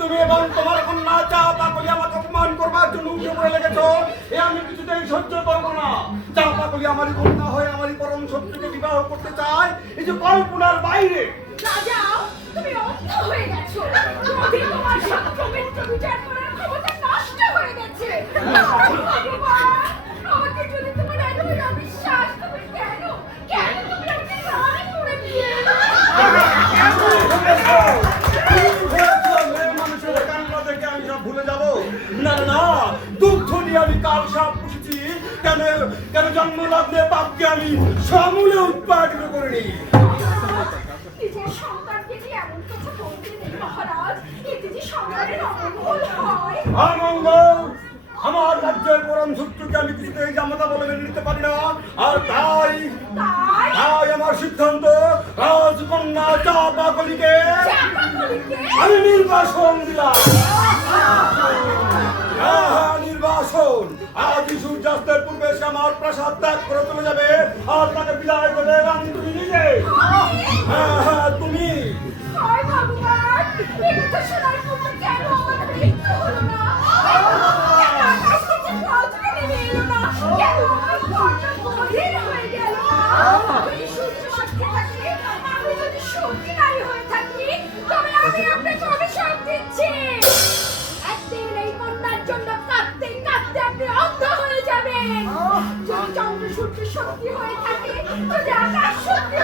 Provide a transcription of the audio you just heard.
তুমি এবং তোমার এখন কন্যা চা পাকলি আমাকে অপমান করবার জন্য উঠে পড়ে লেগেছ, এ আমি কিছুতেই সহ্য করব না। চা পাকলি আমারই কন্যা হয়ে আমারই পরম শত্রুকে বিবাহ করতে চাই এই যে কল্পনার বাইরে। রাজা, তুমি অন্ধ হয়ে গেছো। তোমাদের তোমার সাক্ষ্য বিচার করার ক্ষমতা নষ্ট হয়ে গেছে। কাল সাপ পুষেছি কেন কেন জন্ম লগ্নে পাপকে আমি সমূলে উৎপাদিত করিনি? নিজের সন্তানকে যে এমন কথা বলতে নেই মহারাজ। এতে যে সংসারের অমঙ্গল হয়। অমঙ্গল? আমার রাজ্যের পরম শত্রুকে আমি কিছুতেই জামাতা বলে মেনে নিতে পারি না। আর তাই তাই? আমার সিদ্ধান্ত রাজকন্যা চাপা কলিকে আমি নির্বাসন দিলাম। সূর্যাস্তের পূর্বে সে আমার প্রাসাদ ত্যাগ করে চলে যাবে। আর তাকে বিদায় করে রানী তুমি নিজে। হ্যাঁ হ্যাঁ তুমি। জন্য কাঁদতে শক্তি হয়ে থাকে। যদি আকাশ শক্তি